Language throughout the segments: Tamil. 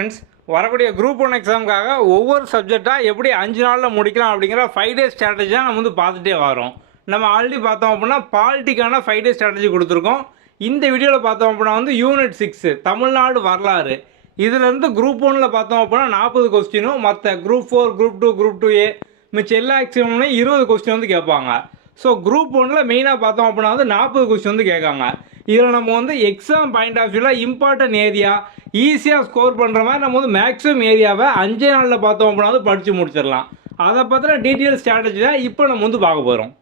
ஃப்ரெண்ட்ஸ், வரக்கூடிய குரூப் ஒன் எக்ஸாமுக்காக ஒவ்வொரு சப்ஜெக்டாக எப்படி 5 நாளில் முடிக்கலாம் அப்படிங்கிற 5 டே ஸ்ட்ராட்டஜி தான் நம்ம வந்து பார்த்துட்டே வரோம். நம்ம ஆல்ரெடி பார்த்தோம் அப்படின்னா பாலிட்டிக்கான 5 டே ஸ்ட்ராட்டஜி கொடுத்துருக்கோம். இந்த வீடியோவில் பார்த்தோம் அப்படின்னா வந்து யூனிட் 6 தமிழ்நாடு வரலாறு, இதுலேருந்து குரூப் ஒன்னில் பார்த்தோம் அப்படின்னா 40 கொஸ்டினும், மற்ற குரூப் 4, குரூப் 2, குரூப் 2A மிச்சம் எல்லா எக்ஸாம்லையும் 20 கொஸ்டின் வந்து கேட்பாங்க. ஸோ குரூப் ஒன்னில் மெயினாக பார்த்தோம் அப்படின்னா வந்து 40 கொஸ்டின் வந்து கேட்காங்க. இதில் நம்ம வந்து எக்ஸாம் பாயிண்ட் ஆஃப் வியூவில் இம்பார்ட்டன்ட் ஏரியா ஈஸியாக ஸ்கோர் பண்ணுற மாதிரி நம்ம வந்து மேக்ஸிமம் ஏரியாவை 5 நாளில் பார்த்தோம் அப்படின்னா வந்து படித்து முடிச்சிடலாம். அதை பற்றின டீட்டெயில் ஸ்ட்ராட்டஜி தான் இப்போ நம்ம வந்து பார்க்க போகிறோம்.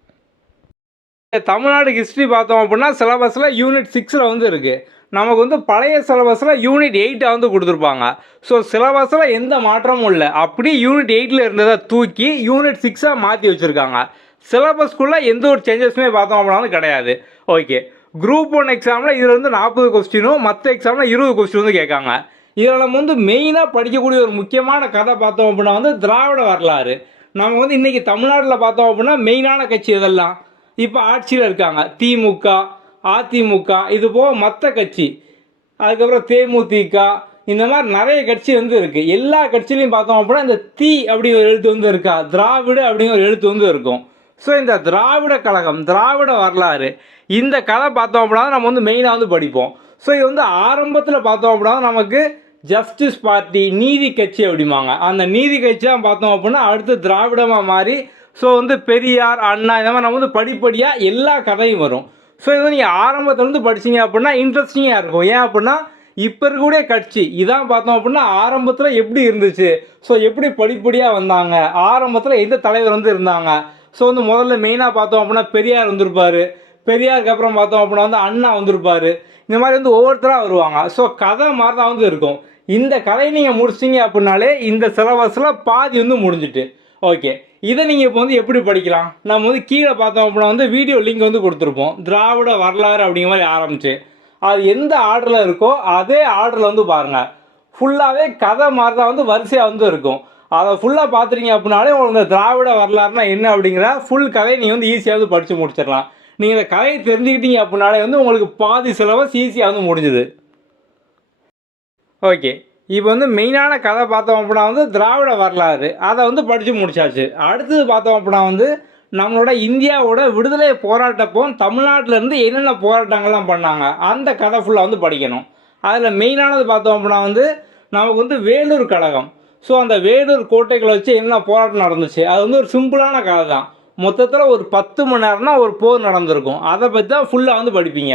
தமிழ்நாடு ஹிஸ்ட்ரி பார்த்தோம் அப்படின்னா சிலபஸில் யூனிட் 6 வந்து இருக்குது. நமக்கு வந்து பழைய சிலபஸில் யூனிட் 8 வந்து கொடுத்துருப்பாங்க. ஸோ சிலபஸில் எந்த மாற்றமும் இல்லை, அப்படி யூனிட் 8 இருந்ததை தூக்கி யூனிட் 6 மாற்றி வச்சுருக்காங்க. சிலபஸ்க்குள்ளே எந்த ஒரு சேஞ்சஸுமே பார்த்தோம் அப்படின்னா வந்து கிடையாது. ஓகே, குரூப் 1 எக்ஸாமில் இதில் வந்து 40 கொஸ்டினும், மற்ற எக்ஸாமில் 20 கொஸ்டின் வந்து கேட்காங்க. இதில் நம்ம வந்து மெயினாக படிக்கக்கூடிய ஒரு முக்கியமான கதை பார்த்தோம் அப்படின்னா வந்து திராவிட வரலாறு. நம்ம வந்து இன்றைக்கி தமிழ்நாட்டில் பார்த்தோம் அப்படின்னா மெயினான கட்சி இதெல்லாம் இப்போ ஆட்சியில் இருக்காங்க. திமுக, அதிமுக, இது போக மற்ற கட்சி, அதுக்கப்புறம் தேமுதிக, இந்த மாதிரி நிறைய கட்சி வந்து இருக்குது. எல்லா கட்சியிலையும் பார்த்தோம் அப்படின்னா இந்த தி அப்படிங்கிற ஒரு எழுத்து வந்து இருக்கா, திராவிட அப்படிங்கிற ஒரு எழுத்து வந்து இருக்கும். ஸோ இந்த திராவிட கழகம், திராவிட வரலாறு, இந்த கதை பார்த்தோம் அப்படின்னா நம்ம வந்து மெயினாக வந்து படிப்போம். ஸோ இது வந்து ஆரம்பத்தில் பார்த்தோம் அப்படின்னா நமக்கு ஜஸ்டிஸ் பார்ட்டி, நீதி கட்சி அப்படிம்பாங்க. அந்த நீதி கட்சியாக பார்த்தோம் அப்படின்னா அடுத்து திராவிடமாக மாறி ஸோ வந்து பெரியார், அண்ணா, இந்த மாதிரி நம்ம வந்து படிப்படியாக எல்லா கதையும் வரும். ஸோ இது நீங்கள் ஆரம்பத்துலேருந்து படிச்சிங்க அப்படின்னா இன்ட்ரெஸ்டிங்காக இருக்கும். ஏன் அப்படின்னா இப்போ இருக்கக்கூடிய கட்சி இதான் பார்த்தோம் அப்படின்னா ஆரம்பத்தில் எப்படி இருந்துச்சு, ஸோ எப்படி படிப்படியாக வந்தாங்க, ஆரம்பத்தில் எந்த தலைவர் வந்து இருந்தாங்க. ஸோ வந்து முதல்ல மெயினாக பார்த்தோம் அப்படின்னா பெரியார் வந்திருப்பார், பெரியாருக்கு அப்புறம் பார்த்தோம் அப்படின்னா வந்து அண்ணா வந்திருப்பார், இந்த மாதிரி வந்து ஒவ்வொருத்தராக வருவாங்க. ஸோ கதை மாதிரி தான் வந்து இருக்கும். இந்த கதையை நீங்கள் முடிச்சிங்க அப்படின்னாலே இந்த சிலபஸில் பாதி வந்து முடிஞ்சிட்டு. ஓகே, இதை நீங்கள் இப்போ வந்து எப்படி படிக்கலாம், நம்ம வந்து கீழே பார்த்தோம் அப்படின்னா வந்து வீடியோ லிங்க் வந்து கொடுத்துருப்போம். திராவிட வரலாறு அப்படிங்கிற மாதிரி ஆரம்பிச்சு அது எந்த ஆர்டரில் இருக்கோ அதே ஆர்டரில் வந்து பாருங்கள். ஃபுல்லாகவே கதை மாதிரி தான் வந்து வரிசையாக வந்து இருக்கும். அதை ஃபுல்லாக பார்த்துட்டீங்க அப்படின்னாலே உங்களுக்கு இந்த திராவிட வரலாறுனா என்ன அப்படிங்கிற ஃபுல் கதையை நீங்கள் வந்து ஈஸியாக வந்து படித்து முடிச்சிடலாம். நீங்கள் இந்த கதையை தெரிஞ்சுக்கிட்டீங்க அப்படின்னாலே வந்து உங்களுக்கு பாதி சிலபஸ் ஈஸியாக வந்து முடிஞ்சுது. ஓகே, இப்போ வந்து மெயினான கதை பார்த்தோம் அப்படின்னா வந்து திராவிட வரலாறு, அதை வந்து படித்து முடிச்சாச்சு. அடுத்தது பார்த்தோம் அப்படின்னா வந்து நம்மளோட இந்தியாவோட விடுதலை போராட்டப்போ தமிழ்நாட்டிலேருந்து என்னென்ன போராட்டங்கள்லாம் பண்ணாங்க அந்த கதை ஃபுல்லாக வந்து படிக்கணும். அதில் மெயினானது பார்த்தோம் அப்படின்னா வந்து நமக்கு வந்து வேலூர் கழகம். ஸோ அந்த வேலூர் கோட்டைகளை வச்சு என்ன போராட்டம் நடந்துச்சு, அது வந்து ஒரு சிம்பிளான கதை தான். மொத்தத்தில் ஒரு 10 மணி நேரம்னா ஒரு போர் நடந்திருக்கும். அதை பற்றி தான் ஃபுல்லாக வந்து படிப்பீங்க.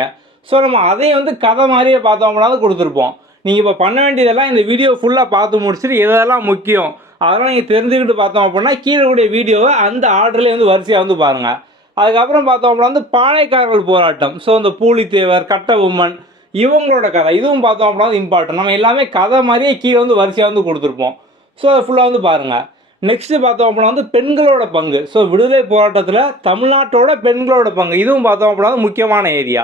ஸோ நம்ம அதையும் வந்து கதை மாதிரியே பார்த்தோம் அப்படின்னா கொடுத்துருப்போம். நீங்கள் இப்போ பண்ண வேண்டியதெல்லாம் இந்த வீடியோ ஃபுல்லாக பார்த்து முடிச்சுட்டு எதெல்லாம் முக்கியம் அதெல்லாம் நீங்கள் தெரிஞ்சுக்கிட்டு பார்த்தோம் அப்படின்னா கீழே கூடிய வீடியோவை அந்த ஆர்டர்லேயே வந்து வரிசையாக வந்து பாருங்கள். அதுக்கப்புறம் பார்த்தோம் அப்படின்னா வந்து பாளையக்காரர்கள் போராட்டம், ஸோ இந்த பூலித்தேவர், கட்டபொம்மன், இவங்களோட கதை, இதுவும் பார்த்தோம் அப்படின்னா வந்து இம்பார்ட்டன்ட். நம்ம எல்லாமே கதை மாதிரியே கீழே வந்து வரிசையாக வந்து கொடுத்துருப்போம். ஸோ அதை ஃபுல்லாக வந்து பாருங்கள். நெக்ஸ்ட்டு பார்த்தோம் அப்படின்னா வந்து பெண்களோட பங்கு, ஸோ விடுதலை போராட்டத்தில் தமிழ்நாட்டோட பெண்களோட பங்கு, இதுவும் பார்த்தோம் அப்படின்னா முக்கியமான ஏரியா.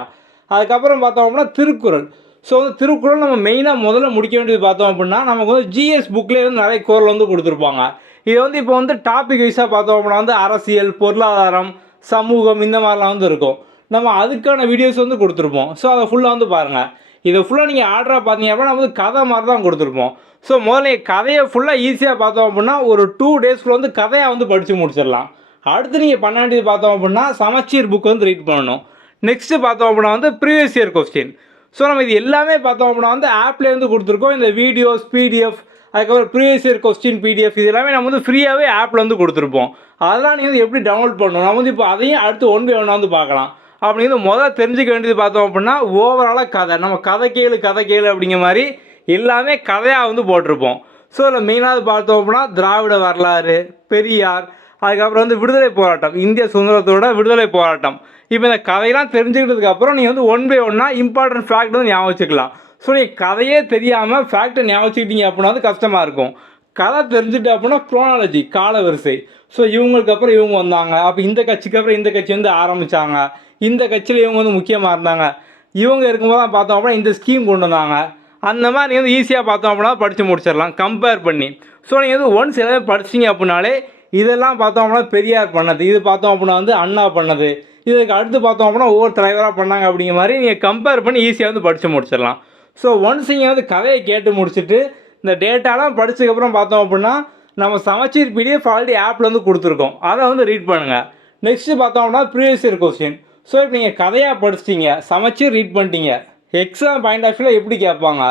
அதுக்கப்புறம் பார்த்தோம் அப்படின்னா திருக்குறள். ஸோ வந்து திருக்குறள் நம்ம மெயினாக முதல்ல முடிக்க வேண்டியது பார்த்தோம் அப்படின்னா நமக்கு வந்து ஜிஎஸ் புக்லேயே வந்து நிறைய குறள் வந்து கொடுத்துருப்பாங்க. இது வந்து இப்போ வந்து டாபிக் வைஸாக பார்த்தோம் அப்படின்னா வந்து அரசியல், பொருளாதாரம், சமூகம், இந்த மாதிரிலாம் வந்து இருக்கும். நம்ம அதுக்கான வீடியோஸ் வந்து கொடுத்துருப்போம். ஸோ அதை ஃபுல்லாக வந்து பாருங்கள். இதை ஃபுல்லாக நீங்கள் ஆர்டராக பார்த்தீங்க அப்படின்னா நம்ம வந்து கதை மாதிரி தான் கொடுத்துருப்போம். ஸோ முதல்ல கதையை ஃபுல்லாக ஈஸியாக பார்த்தோம் அப்படின்னா ஒரு 2 டேஸ்க்குள்ள வந்து கதையாக வந்து படித்து முடிச்சிடலாம். அடுத்து நீங்கள் பண்ண வேண்டியது பார்த்தோம் அப்படின்னா சமச்சீர் புக் வந்து ரீட் பண்ணணும். நெக்ஸ்ட்டு பார்த்தோம் அப்படின்னா வந்து ப்ரீவியஸ் இயர் கொஸ்டின். ஸோ நம்ம இது எல்லாமே பார்த்தோம் அப்படின்னா வந்து ஆப்லேயே வந்து கொடுத்துருக்கோம். இந்த வீடியோஸ், பிடிஎஃப், அதுக்கப்புறம் ப்ரீவியஸ் இயர் கொஸ்டின் பிடிஎஃப், இது எல்லாமே நம்ம வந்து ஃப்ரீயாகவே ஆப்பில் வந்து கொடுத்துருப்போம். அதெல்லாம் நீங்கள் வந்து எப்படி டவுன்லோட் பண்ணணும், நம்ம வந்து இப்போ அதையும் அடுத்து 1 by 1 வந்து பார்க்கலாம். அப்படிங்கிறது முதல்ல தெரிஞ்சுக்க வேண்டியது பார்த்தோம் அப்படின்னா ஓவராலாக கதை, நம்ம கதை கேளு அப்படிங்கிற மாதிரி எல்லாமே கதையாக வந்து போட்டிருப்போம். ஸோ அதில் மெயினாக பார்த்தோம் அப்படின்னா திராவிட வரலாறு, பெரியார், அதுக்கப்புறம் வந்து விடுதலை போராட்டம், இந்திய சுதந்திரத்தோட விடுதலை போராட்டம். இப்போ இந்த கதையெல்லாம் தெரிஞ்சுக்கிட்டதுக்கப்புறம் நீங்கள் வந்து 1 by 1 இம்பார்ட்டன்ட் ஃபேக்ட் வந்து ஞாபகம் வச்சுக்கலாம். ஸோ நீங்கள் கதையே தெரியாமல் ஃபேக்டை ஞாபகம் வச்சுக்கிட்டீங்க அப்படின்னா வந்து கஷ்டமாக இருக்கும். கதை தெரிஞ்சுட்டு அப்படின்னா குரோனாலஜி, கால வரிசை. ஸோ இவங்களுக்கு அப்புறம் இவங்க வந்தாங்க, அப்போ இந்த கட்சிக்கு அப்புறம் இந்த கட்சி வந்து ஆரம்பித்தாங்க, இந்த கட்சியில் இவங்க வந்து முக்கியமாக இருந்தாங்க, இவங்க இருக்கும்போது தான் பார்த்தோம் அப்படின்னா இந்த ஸ்கீம் கொண்டு வந்தாங்க. அந்த மாதிரி நீங்கள் வந்து ஈஸியாக பார்த்தோம் அப்படின்னா படித்து முடிச்சிடலாம் கம்பேர் பண்ணி. ஸோ நீங்கள் வந்து ஒன்ஸ் எல்லாமே படிச்சிங்க அப்படின்னாலே இதெல்லாம் பார்த்தோம் அப்படின்னா பெரியார் பண்ணது, இது பார்த்தோம் அப்படின்னா வந்து அண்ணா பண்ணது, இதுக்கு அடுத்து பார்த்தோம் அப்படின்னா ஒவ்வொரு தலைவராக பண்ணாங்க அப்படிங்கிற மாதிரி நீங்கள் கம்பேர் பண்ணி ஈஸியாக வந்து படித்து முடிச்சிடலாம். ஸோ ஒன்ஸ் நீங்கள் வந்து கதையை கேட்டு முடிச்சுட்டு இந்த டேட்டாலாம் படிச்சதுக்கப்புறம் பார்த்தோம் அப்படின்னா நம்ம சமச்சீர் பிடிஎஃப் ஆல்ரெடி ஆப்பில் வந்து கொடுத்துருக்கோம், அதை வந்து ரீட் பண்ணுங்கள். நெக்ஸ்ட்டு பார்த்தோம் அப்படின்னா ப்ரீவியஸ் இயர் கொஸ்டின். ஸோ இப்போ நீங்கள் கதையாக படிச்சிட்டிங்க, சமச்சீர் ரீட் பண்ணிட்டீங்க, எக்ஸாம் பாயிண்ட் ஆஃப் வியூவில் எப்படி கேட்பாங்க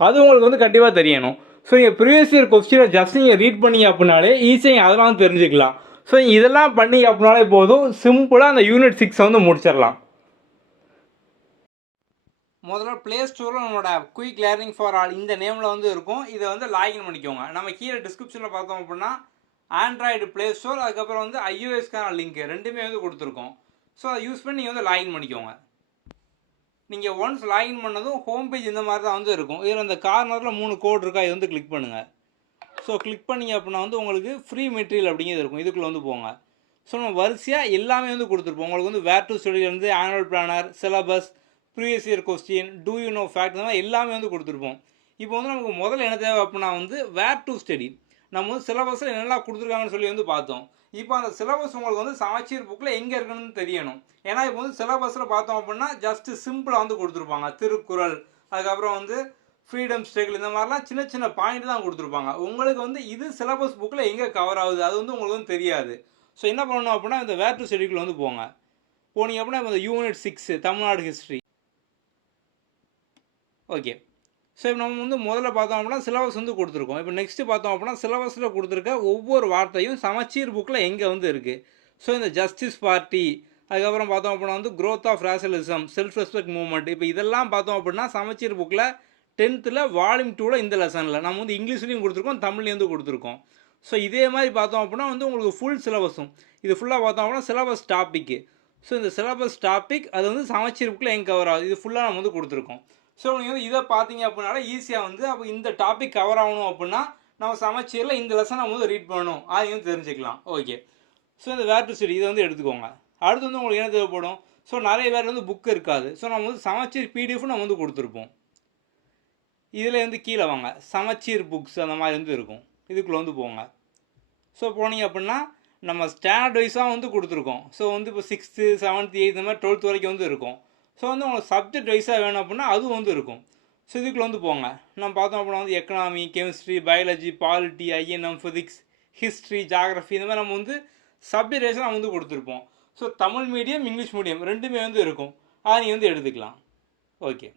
அது உங்களுக்கு வந்து கண்டிப்பாக தெரியணும். ஸோ நீங்கள் ப்ரீவியஸ் இயர் கொஸ்டினை ஜஸ்ட் நீங்கள் ரீட் பண்ணீங்க அப்படின்னாலே ஈஸியாக அதெல்லாம் வந்து தெரிஞ்சுக்கலாம். ஸோ இதெல்லாம் பண்ணீங்க அப்படின்னாலே போதும், சிம்பிளாக அந்த யூனிட் 6 வந்து முடிச்சிடலாம். முதல்ல ப்ளே ஸ்டோரில் நம்மளோட குயிக் லேர்னிங் ஃபார் ஆல் இந்த நேமில் வந்து இருக்கும், இதை வந்து லாகின் பண்ணிக்கோங்க. நம்ம கீழே டிஸ்கிரிப்ஷனில் பார்த்தோம் அப்படின்னா ஆண்ட்ராய்டு ப்ளே ஸ்டோர், அதுக்கப்புறம் வந்து iOS-க்கான லிங்க் ரெண்டுமே வந்து கொடுத்துருக்கோம். ஸோ அதை யூஸ் பண்ணி நீங்கள் வந்து லாகின் பண்ணிக்கோங்க. நீங்கள் ஒன்ஸ் லாகின் பண்ணதும் ஹோம் பேஜ் இந்த மாதிரி தான் வந்து இருக்கும். இதில் அந்த கார்னரில் 3 கோட் இருக்கா, இது வந்து கிளிக் பண்ணுங்கள். ஸோ கிளிக் பண்ணிங்க அப்படின்னா வந்து உங்களுக்கு ஃப்ரீ மெட்டீரியல் அப்படிங்கிறது இருக்கும், இதுக்குள்ளே வந்து போங்க. ஸோ நம்ம வரிசையாக எல்லாமே வந்து கொடுத்துருப்போம். உங்களுக்கு வந்து வேர் டு ஸ்டடிலேருந்து annual planner, syllabus, previous year question, do you know fact, இந்த மாதிரி எல்லாமே வந்து கொடுத்துருப்போம். இப்போ வந்து நமக்கு முதல்ல என்ன தேவை அப்படின்னா வந்து வேர் டு ஸ்டடி. நம்ம வந்து சிலபஸில் என்னெல்லாம் கொடுத்துருக்காங்கன்னு சொல்லி வந்து பார்த்தோம். இப்போ அந்த சிலபஸ் உங்களுக்கு வந்து சமச்சீர் புக்கில் எங்கே இருக்குன்னு தெரியணும். ஏன்னா இப்போ வந்து சிலபஸில் பார்த்தோம் அப்படின்னா ஜஸ்ட் சிம்பிளாக வந்து கொடுத்துருப்பாங்க. திருக்குறள், அதுக்கப்புறம் வந்து ஃப்ரீடம் ஸ்ட்ரகிள், இந்த மாதிரிலாம் சின்ன சின்ன பாயிண்ட் தான் கொடுத்துருப்பாங்க. உங்களுக்கு வந்து இது சிலபஸ் புக்கில் எங்கே கவர் ஆகுது அது வந்து உங்களுக்கு வந்து தெரியாது. ஸோ என்ன பண்ணணும் அப்படின்னா இந்த வேர் டு ஸ்டடிக்குள்ள வந்து போங்க. போனீங்க அப்படின்னா இப்போ இந்த unit 6 Tamil Nadu history. Okay, so இப்போ நம்ம வந்து முதல்ல பார்த்தோம் அப்படின்னா சிலபஸ் வந்து கொடுத்துருக்கோம். இப்போ நெக்ஸ்ட்டு பார்த்தோம் அப்படின்னா சிலபஸில் கொடுத்துருக்க ஒவ்வொரு வார்த்தையும் சமச்சீர் புக்கில் எங்கே வந்து இருக்குது. ஸோ இந்த ஜஸ்டிஸ் பார்ட்டி, அதுக்கப்புறம் பார்த்தோம் அப்படின்னா வந்து growth of rationalism, self respect movement, இப்போ இதெல்லாம் பார்த்தோம் அப்படின்னா சமச்சீர் புக்கில் 10th வால்யூம் 2 இந்த லெசனில் நம்ம வந்து இங்கிலீஷ்லேயும் கொடுத்துருக்கோம், தமிழ்லேயும் வந்து கொடுத்துருக்கோம். ஸோ இதே மாதிரி பார்த்தோம் அப்படின்னா வந்து உங்களுக்கு ஃபுல் சிலபஸும் இது ஃபுல்லாக பார்த்தோம் அப்படின்னா சிலபஸ் டாப்பிக்கு. ஸோ இந்த சிலபஸ் டாபிக் அது வந்து சமச்சீர் புக்கில் எங்கே கவர் ஆகுது, இது ஃபுல்லாக நம்ம வந்து கொடுத்துருக்கோம். ஸோ நீங்கள் வந்து இதை பார்த்தீங்க அப்படின்னால ஈஸியாக வந்து அப்போ இந்த டாபிக் கவர் ஆகணும் அப்படின்னா நம்ம சமச்சீரில் இந்த லெசன் நம்ம வந்து ரீட் பண்ணணும், அதையும் வந்து தெரிஞ்சுக்கலாம். ஓகே, ஸோ இந்த வேர் டு ஸ்டடி இதை வந்து எடுத்துக்கோங்க. அடுத்து வந்து உங்களுக்கு என்ன தேவைப்படும், ஸோ நிறைய பேர் வந்து புக் இருக்காது. ஸோ நம்ம வந்து சமச்சீர் பிடிஎஃப் நம்ம வந்து கொடுத்துருப்போம். இதில் வந்து கீழே வாங்க, சமச்சீர் புக்ஸ் அந்த மாதிரி வந்து இருக்கும், இதுக்குள்ளே வந்து போங்க. ஸோ போனீங்க அப்படின்னா நம்ம ஸ்டாண்டர்ட் வைஸாக வந்து கொடுத்துருக்கோம். ஸோ வந்து இப்போ 6th 7th 8th இந்த மாதிரி 12th வரைக்கும் வந்து இருக்கும். ஸோ வந்து உங்களுக்கு சப்ஜெக்ட் வைஸாக வேணும் அப்படின்னா அதுவும் வந்து இருக்கும். ஸோ இதுக்குள்ளே வந்து போங்க. நம்ம பார்த்தோம் அப்படின்னா வந்து economy, chemistry, biology, polity, INM, physics, history, geography, இந்த மாதிரி நம்ம வந்து சப்ஜெக்ட் வைஸாக நம்ம வந்து கொடுத்துருப்போம். So Tamil medium, English medium ரெண்டுமே வந்து இருக்கும், அதை நீங்கள் வந்து எடுத்துக்கலாம். ஓகே,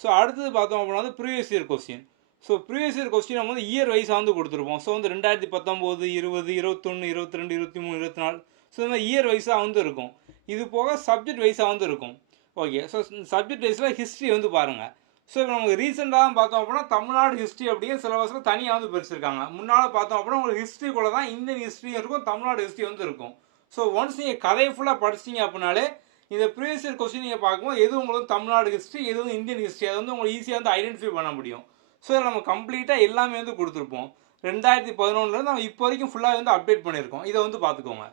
ஸோ அடுத்தது பார்த்தோம் அப்படின்னா வந்து previous year question. So previous year question நம்ம வந்து இயர் வைஸாக வந்து கொடுத்துருப்போம். ஸோ வந்து 2019, 20, 21, 22, 23, 24, ஸோ இந்த மாதிரி இயர் வைஸாக வந்து இருக்கும். இது போக சப்ஜெக்ட் வைஸாக வந்து இருக்கும். ஓகே, ஸோ சப்ஜெக்ட் வைஸில் ஹிஸ்ட்ரி வந்து பாருங்கள். ஸோ இப்போ நமக்கு ரீசெண்டாக பார்த்தோம் அப்படின்னா தமிழ்நாடு ஹிஸ்ட்ரி அப்படிங்கிற சிலபஸில் தனியாக வந்து பிரிச்சிருக்காங்க. முன்னால் பார்த்தோம் அப்படின்னா உங்களுக்கு ஹிஸ்ட்ரிக்குள்ளே தான் இந்தியன் ஹிஸ்ட்ரியும் இருக்கும், தமிழ்நாடு ஹிஸ்ட்ரி வந்து இருக்கும். ஸோ ஒன்ஸ் நீங்கள் கதையை ஃபுல்லாக படிச்சிங்க அப்படின்னாலே இந்த ப்ரீவியஸ் இயர் கொஸ்டின் நீங்கள் பார்க்கும்போது எது உங்களுக்கு தமிழ்நாடு ஹிஸ்ட்ரி, எது வந்து இந்தியன் ஹிஸ்ட்ரி, அது வந்து உங்களுக்கு ஈஸியாக வந்து ஐடென்டிஃபை பண்ண முடியும். ஸோ இதில் நம்ம கம்ப்ளீட்டாக எல்லாமே வந்து கொடுத்துருப்போம். 2011 நம்ம இப்போ வரைக்கும் ஃபுல்லாக வந்து அப்டேட் பண்ணியிருக்கோம், இதை வந்து பார்த்துக்கோங்க.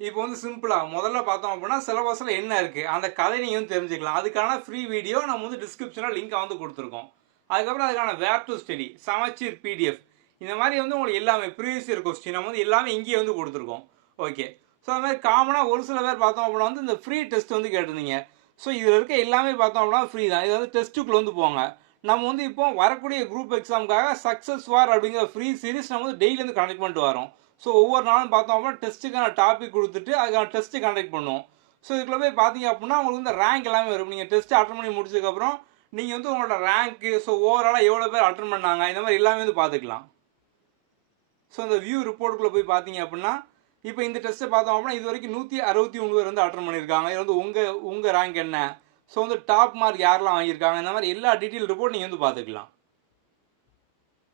இப்போ வந்து சிம்பிளாக முதல்ல பார்த்தோம் அப்படின்னா சிலபஸில் என்ன இருக்குது அந்த கதை நீங்கள் வந்து தெரிஞ்சுக்கலாம். அதுக்கான ஃப்ரீ வீடியோ நம்ம வந்து டிஸ்கிரிப்ஷனில் லிங்காக வந்து கொடுத்துருக்கோம். அதுக்கப்புறம் அதுக்கான வேர் டு ஸ்டடி, சமச்சீர் பிடிஎஃப், இந்த மாதிரி வந்து உங்களுக்கு எல்லாமே ப்ரீவியஸ் இயர் கொஸ்டின் நம்ம வந்து எல்லாமே இங்கேயே வந்து கொடுத்துருக்கோம். ஓகே, ஸோ அது மாதிரி காமனாக ஒரு சில பேர் பார்த்தோம் அப்படின்னா வந்து இந்த ஃப்ரீ டெஸ்ட் வந்து கேட்டிருந்தீங்க. ஸோ இதில் இருக்க எல்லாமே பார்த்தோம் அப்படின்னா ஃப்ரீ தான். இது வந்து டெஸ்ட்டுக்குள்ளே வந்து போங்க. நம்ம வந்து இப்போ வரக்கூடிய குரூப் எக்ஸாமுக்காக சக்ஸஸ் வார் அப்படிங்கிற ஃப்ரீ சீரிஸ் நம்ம வந்து டெய்லி வந்து கனெக்ட் பண்ணிட்டு வரோம். ஸோ ஒவ்வொரு நாளும் பார்த்தோம் அப்படின்னா டெஸ்ட்டுக்கான டாபிக் கொடுத்துட்டு அதுக்கான டெஸ்ட்டு கண்டக்ட் பண்ணுவோம். ஸோ இதுக்குள்ளே போய் பார்த்தீங்க அப்படின்னா உங்களுக்கு வந்து ரேங்க் எல்லாமே வரும். நீங்கள் டெஸ்ட்டு அட்டன் பண்ணி முடிச்சதுக்கப்புறம் நீங்கள் வந்து உங்களோட ரேங்க்கு, ஸோ ஓவராலாக எவ்வளோ பேர் அட்டன் பண்ணாங்க, இந்த மாதிரி எல்லாமே வந்து பார்த்துக்கலாம். ஸோ இந்த வியூ ரிப்போர்ட்டுக்குள்ளே போய் பார்த்தீங்க அப்படின்னா இப்போ இந்த டெஸ்ட்டை பார்த்தோம் அப்படின்னா இது வரைக்கும் 169 பேர் வந்து அட்டன் பண்ணியிருக்காங்க. இது வந்து உங்கள் ரேங்க் என்ன, ஸோ வந்து டாப் மார்க் யாரெல்லாம் வாங்கியிருக்காங்க, இந்த மாதிரி எல்லா டீட்டெயில் ரிப்போர்ட் நீங்கள் வந்து பார்த்துக்கலாம்.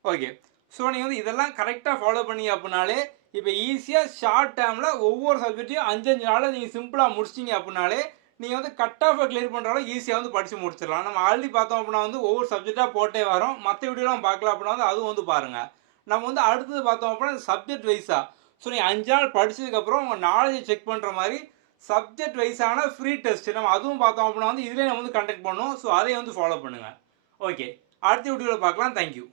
ஓகே, ஸோ நீங்கள் வந்து இதெல்லாம் கரெக்டாக ஃபாலோ பண்ணி அப்படின்னாலே இப்போ ஈஸியாக ஷார்ட் டைமில் ஒவ்வொரு சப்ஜெக்ட்டையும் 5 நாளில் நீங்கள் சிம்பிளாக முடிச்சிட்டிங்க அப்படின்னாலே நீங்கள் வந்து கட் ஆஃபை கிளியர் பண்ணுறாலும் ஈஸியாக வந்து படித்து முடிச்சிடலாம். நம்ம ஆல்ரெடி பார்த்தோம் அப்படின்னா வந்து ஒவ்வொரு சப்ஜெக்டாக போட்டே வரோம். மற்ற வீடியோலாம் பார்க்கலாம் அப்படின்னா வந்து அதுவும் வந்து பாருங்கள். நம்ம வந்து அடுத்தது பார்த்தோம் அப்படின்னா சப்ஜெக்ட் வைஸாக, ஸோ நீங்கள் 5 நாள் படித்ததுக்கப்புறம் உங்கள் நாலேஜை செக் பண்ணுற மாதிரி சப்ஜெக்ட் வைஸான ஃப்ரீ டெஸ்ட் நம்ம அதுவும் பார்த்தோம் அப்படின்னா வந்து இதிலே நம்ம வந்து கண்டக்ட் பண்ணுவோம். ஸோ அதை வந்து ஃபாலோ பண்ணுங்கள். ஓகே, அடுத்த வீடியோவில் பார்க்கலாம். தேங்க்யூ.